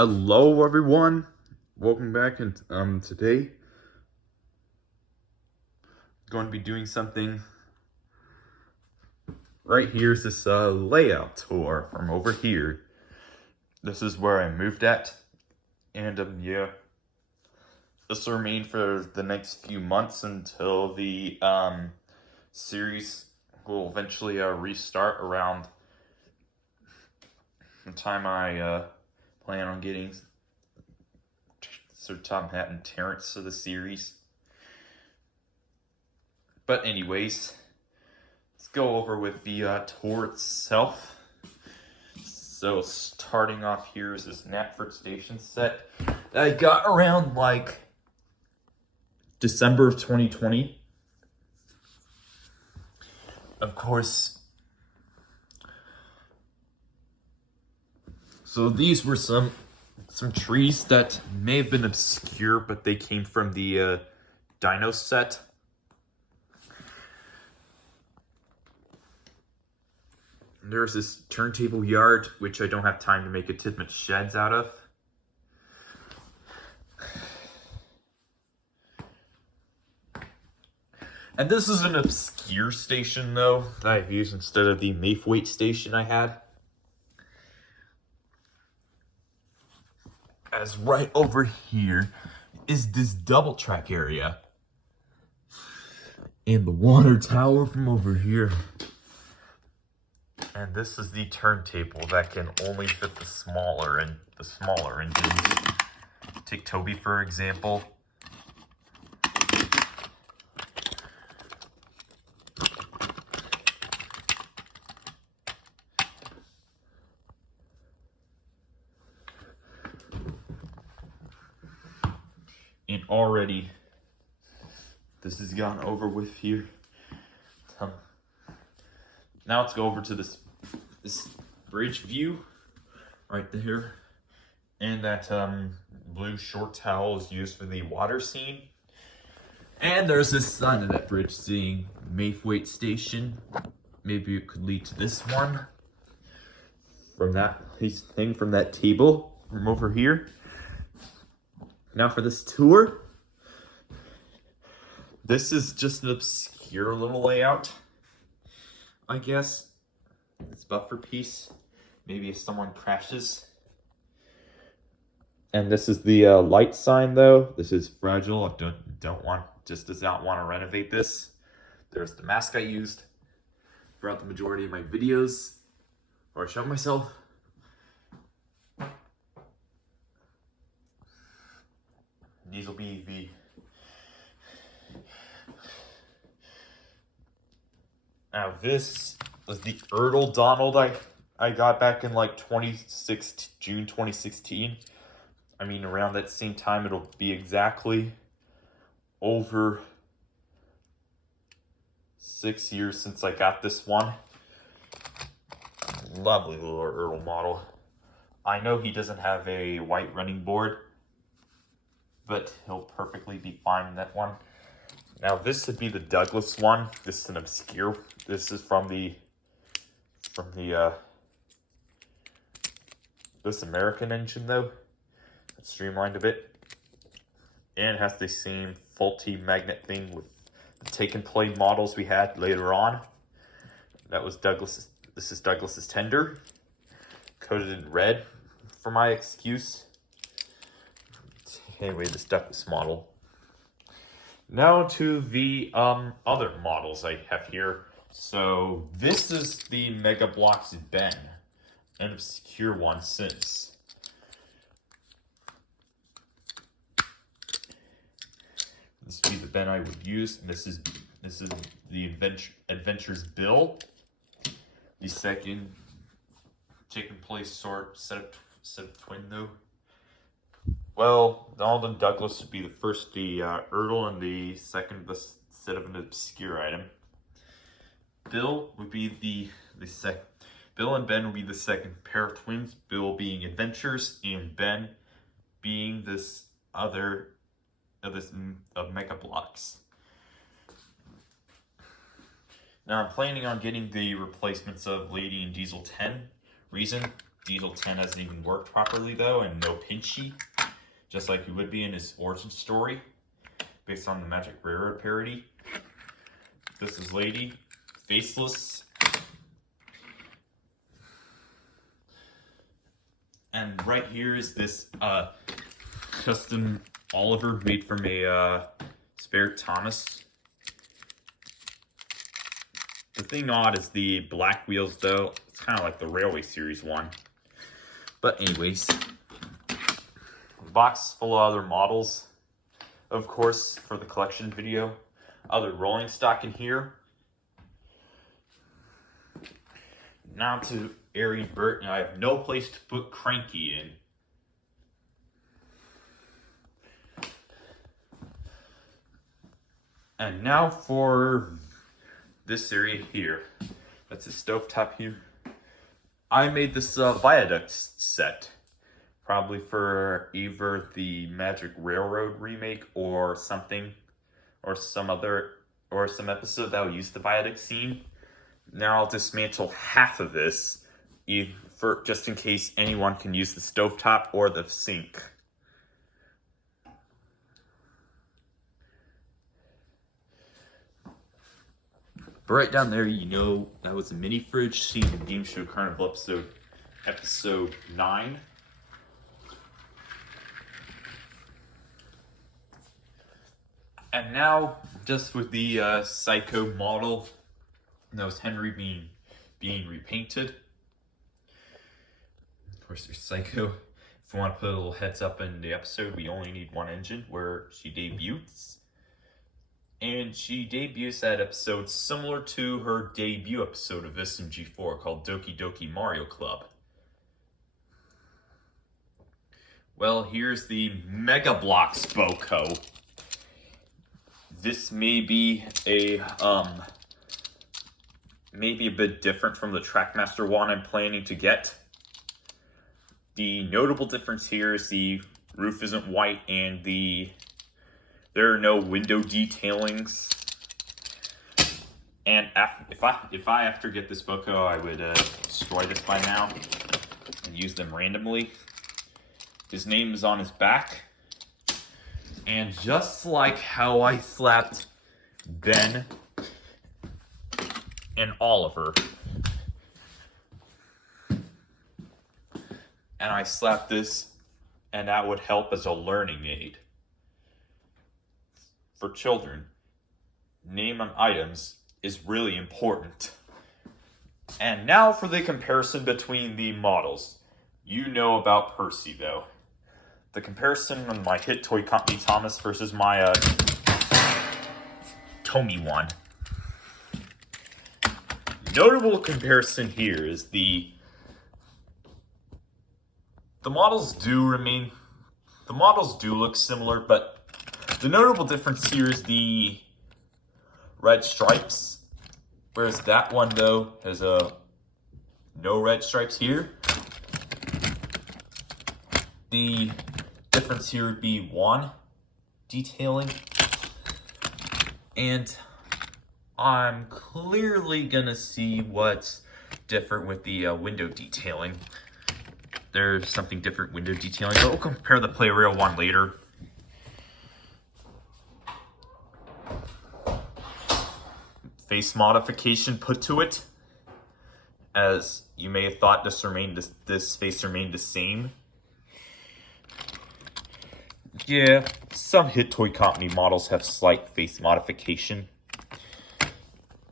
Hello everyone, welcome back, and today I'm going to be doing something. Right here's this layout tour from over here. This is where I moved at, and yeah, this will remain for the next few months until the series will eventually restart around the time I plan on getting Sir Tom Hat and Terrence to the series. But anyways, let's go over with the tour itself. So starting off here is this Knapford Station set that I got around like December of 2020. Of course, so these were some trees that may have been obscure, but they came from the Dino set. There's this turntable yard, which I don't have time to make a Tidmouth sheds out of. And this is an obscure station, though, that I've used instead of the Mayfweight station I had. As right over here is this double track area. And the water tower from over here. And this is the turntable that can only fit the smaller engines. Take Toby for example. And already this has gone over with here. Now let's go over to this bridge view right there, and that blue short towel is used for the water scene. And there's this sign of that bridge saying Mayfweight Station. Maybe it could lead to this one from that thing from that table from over here. Now for this tour, this is just an obscure little layout, I guess. This buffer piece, maybe if someone crashes. And this is the light sign, though. This is fragile. I does not want to renovate this. There's the mask I used throughout the majority of my videos where I show myself. These will be the now this was the Erdl Donald I got back in like June 2016. I mean, around that same time, it'll be exactly over 6 years since I got this one. Lovely little Erdl model. I know he doesn't have a white running board, but he'll perfectly be fine in that one. Now this would be the Douglas one. This is an obscure. This is from this American engine, though. It's streamlined a bit, and it has the same faulty magnet thing with the take and play models we had later on. That was Douglas's. This is Douglas's tender, coated in red for my excuse. Anyway, this Douglas model. Now to the other models I have here. So this is the Mega Bloks Ben, an obscure one since. This would be the Ben I would use. And this is the Adventures Bill, the second taking place set of twin though. Well, Donald and Douglas would be the first, the Erdl, and the second, the set of an obscure item. Bill would be the second. Bill and Ben would be the second pair of twins. Bill being Adventures, and Ben being this other of Mega Bloks. Now I'm planning on getting the replacements of Lady and Diesel 10. Reason, Diesel 10 hasn't even worked properly though, and no Pinchy, just like he would be in his origin story, based on the Magic Railroad parody. This is Lady, faceless. And right here is this custom Oliver made from a spare Thomas. The thing odd is the black wheels though. It's kind of like the Railway Series one. But anyways, box full of other models, of course, for the collection video. Other rolling stock in here. Now to Airy Bert, and I have no place to put Cranky in. And now for this area here. That's a stovetop here. I made this viaduct set. Probably for either the Magic Railroad remake or something. Or some episode that will use the viaduct scene. Now I'll dismantle half of this, just in case anyone can use the stovetop or the sink. But right down there, you know, that was a mini fridge scene in Game Show Carnival episode 9. And now, just with the Psycho model, that was Henry being repainted. Of course, there's Psycho. If you want to put a little heads up in the episode, we only need one engine where she debuts. And she debuts that episode similar to her debut episode of SMG4 called Doki Doki Mario Club. Well, here's the Mega Bloks Boko. This may be a bit different from the Trackmaster one I'm planning to get. The notable difference here is the roof isn't white and there are no window detailings. And if I after get this Boko, I would destroy this by now and use them randomly. His name is on his back. And just like how I slapped Ben and Oliver, and I slapped this, and that would help as a learning aid for children. Name on items is really important. And now for the comparison between the models. You know about Percy though. The comparison on my Hit Toy Company Thomas versus my TOMY one. Notable comparison here is the models do look similar, but the notable difference here is the red stripes, whereas that one though has no red stripes here. The difference here would be one detailing, and I'm clearly gonna see what's different with the window detailing. There's something different window detailing, but we'll compare the Play Rail one later. Face modification put to it, as you may have thought this face remained the same. Yeah, some Hit Toy Company models have slight face modification.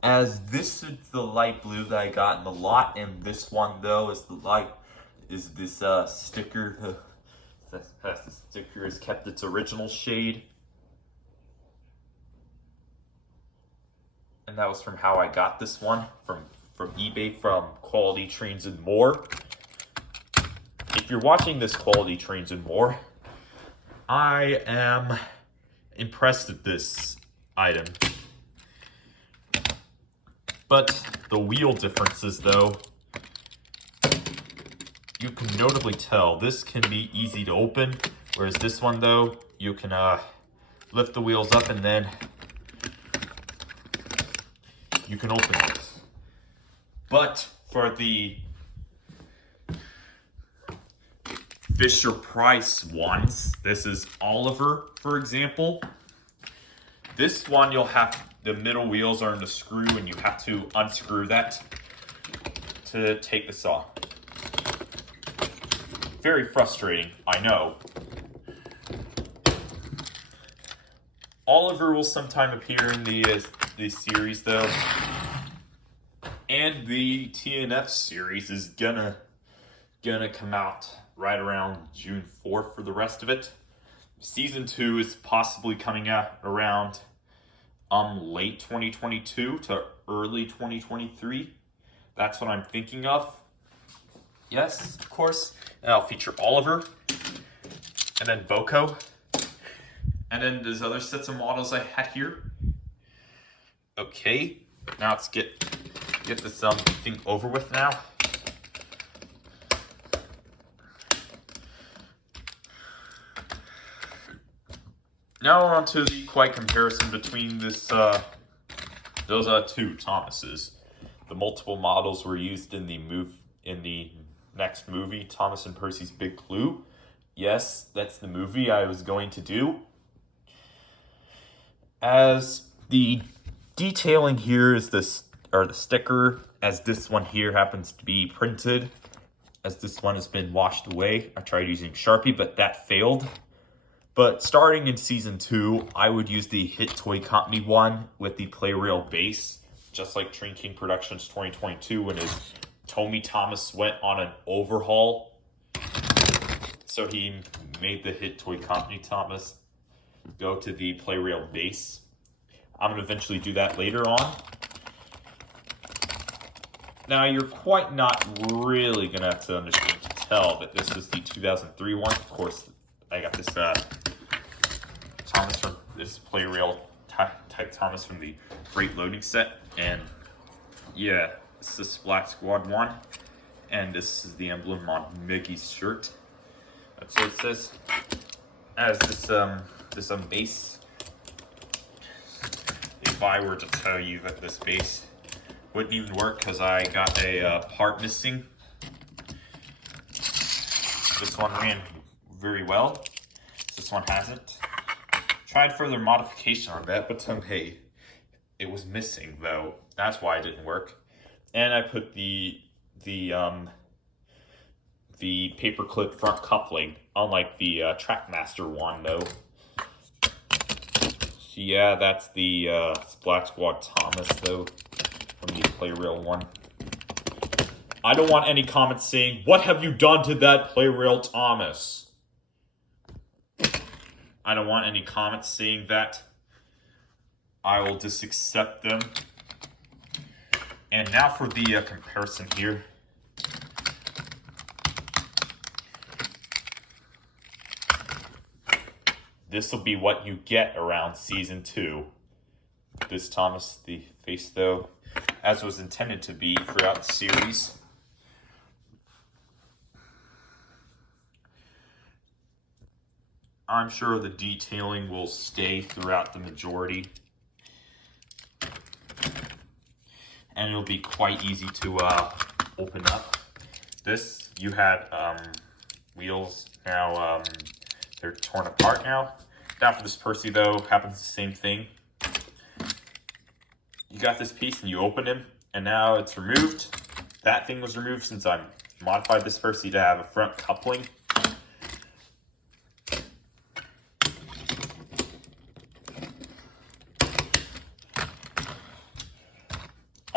As this is the light blue that I got in the lot, and this one though is this sticker. The sticker has kept its original shade. And that was from how I got this one, from eBay, from Quality Trains and More. If you're watching this Quality Trains and More, I am impressed at this item. But the wheel differences though, you can notably tell this can be easy to open, whereas this one though, you can lift the wheels up and then you can open it. But for the Fisher Price ones. This is Oliver, for example. This one you'll have, the middle wheels are in the screw and you have to unscrew that to take this off. Very frustrating, I know. Oliver will sometime appear in the series though. And the TNF series is gonna come out right around June 4th for the rest of it. Season 2 is possibly coming out around late 2022 to early 2023. That's what I'm thinking of. Yes, of course. And I'll feature Oliver, and then Boko, and then there's other sets of models I had here. Okay, now let's get this thing over with now. Now we're on to the quick comparison between those two Thomases. The multiple models were used in the next movie, Thomas and Percy's Big Clue. Yes, that's the movie I was going to do. As the detailing here is the sticker, as this one here happens to be printed, as this one has been washed away. I tried using Sharpie, but that failed. But starting in season 2, I would use the Hit Toy Company one with the play rail base, just like Train King Productions 2022 when his Tommy Thomas went on an overhaul. So he made the Hit Toy Company Thomas go to the play rail base. I'm going to eventually do that later on. Now you're quite not really going to have to understand to tell that this is the 2003 one. Of course, I got this Thomas from this play rail type Thomas from the Freight Loading set, and yeah, this is Black Squad one, and this is the emblem on Mickey's shirt. That's what it says. As this base. If I were to tell you that this base wouldn't even work because I got a part missing, this one ran very well. This one hasn't. Tried further modification on that, but hey, it was missing though. That's why it didn't work. And I put the paperclip front coupling, unlike the Trackmaster one though. So yeah, that's the Black Squad Thomas though, from the play rail one. I don't want any comments saying, "What have you done to that play rail Thomas?" I don't want any comments saying that. I will just accept them. And now for the comparison here. This will be what you get around season 2. This Thomas, the face though, as was intended to be throughout the series. I'm sure the detailing will stay throughout the majority. And it'll be quite easy to open up. This, you had wheels, now they're torn apart now. Now for this Percy though, happens the same thing. You got this piece and you open him, and now it's removed. That thing was removed since I modified this Percy to have a front coupling.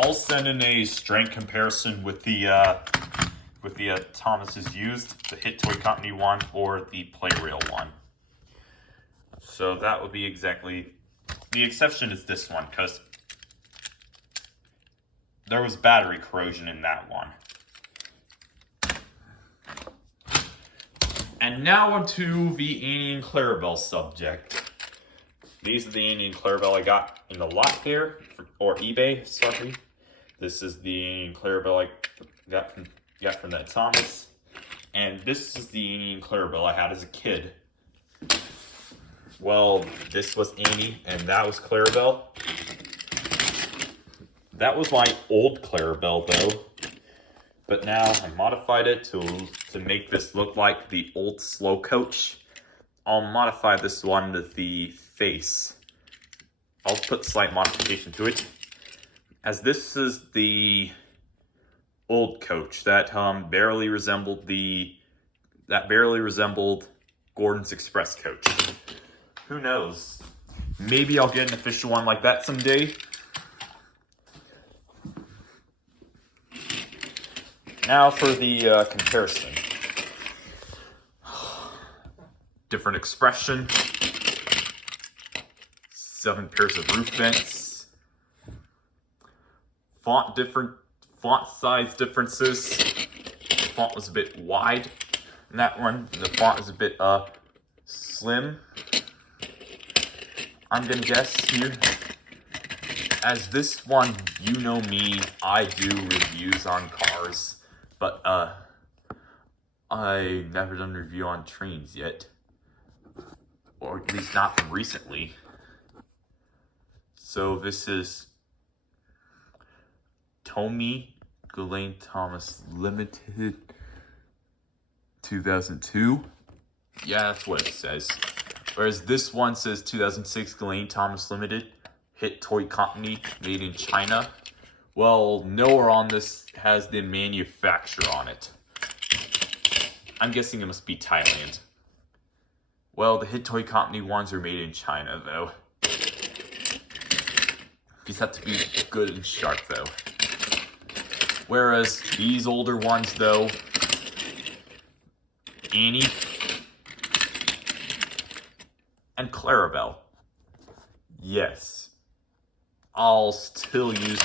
I'll send in a strength comparison with the Thomases used, the Hit Toy Company one or the play rail one. So that would be exactly, the exception is this one because there was battery corrosion in that one. And now onto the Annie and Clarabelle subject. These are the Annie and Clarabelle I got in the lot there, or eBay, sorry. This is the Annie and Clarabelle I got from that Thomas. And this is the Annie and Clarabelle I had as a kid. Well, this was Annie and that was Clarabelle. That was my old Clarabelle though. but now I modified it to make this look like the old slow coach. I'll modify this one with the face. I'll put slight modification to it, as this is the old coach that barely resembled Gordon's Express coach. Who knows? Maybe I'll get an official one like that someday. Now for the comparison. Different expression. 7 pairs of roof vents. Font size differences. The font was a bit wide. And that one, the font is a bit slim. I'm gonna guess here. As this one, you know me, I do reviews on cars, but I've never done a review on trains yet. Or at least not from recently. So this is TOMY Ghislaine Thomas Limited 2002. Yeah, that's what it says. Whereas this one says 2006 Ghislaine Thomas Limited, hit toy company, made in China. Well, nowhere on this has the manufacturer on it. I'm guessing it must be Thailand. Well, the hit toy company ones are made in China, though. These have to be good and sharp, though. Whereas these older ones, though, Annie and Clarabelle. Yes. I'll still use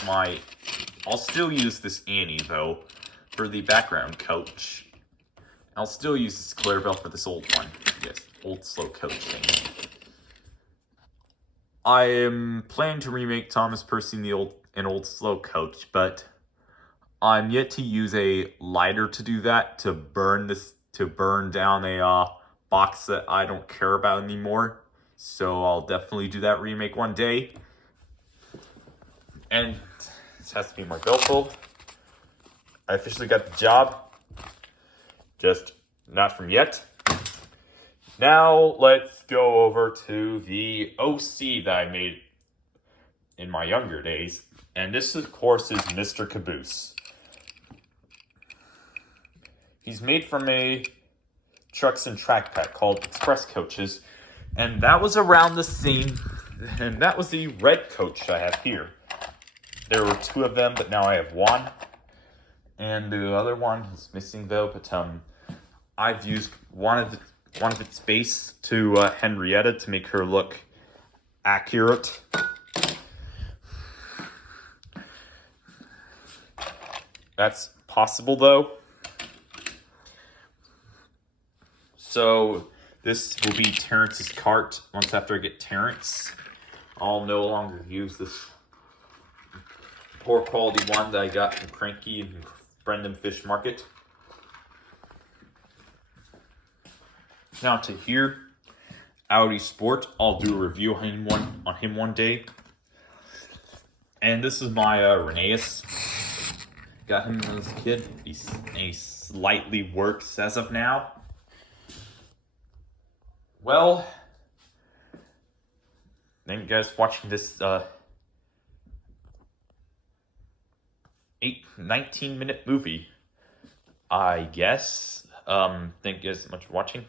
this Annie, though, for the background coach. I'll still use this Clarabelle for this old one. Yes, old slow coach thing. I am planning to remake Thomas Percy an old slow coach, but I'm yet to use a lighter to do that, to burn down a box that I don't care about anymore. So I'll definitely do that remake one day. And this has to be more billfold. I officially got the job. Just not from yet. Now let's go over to the OC that I made in my younger days. And this, of course, is Mr. Caboose. He's made from a trucks and track pack called Express Coaches. And that was around the same, and that was the red coach I have here. There were 2 of them, but now I have 1. And the other one is missing, though, but I've used one of its base to Henrietta to make her look accurate. That's possible, though. So this will be Terrence's cart. Once after I get Terrence, I'll no longer use this poor quality one that I got from Cranky and Brendan Fish Market. Now to here, Audi Sport. I'll do a review on him one day. And this is my Rheneas. Got him as a kid. He slightly works as of now. Well, thank you guys for watching this 19-minute movie, I guess. Thank you guys so much for watching.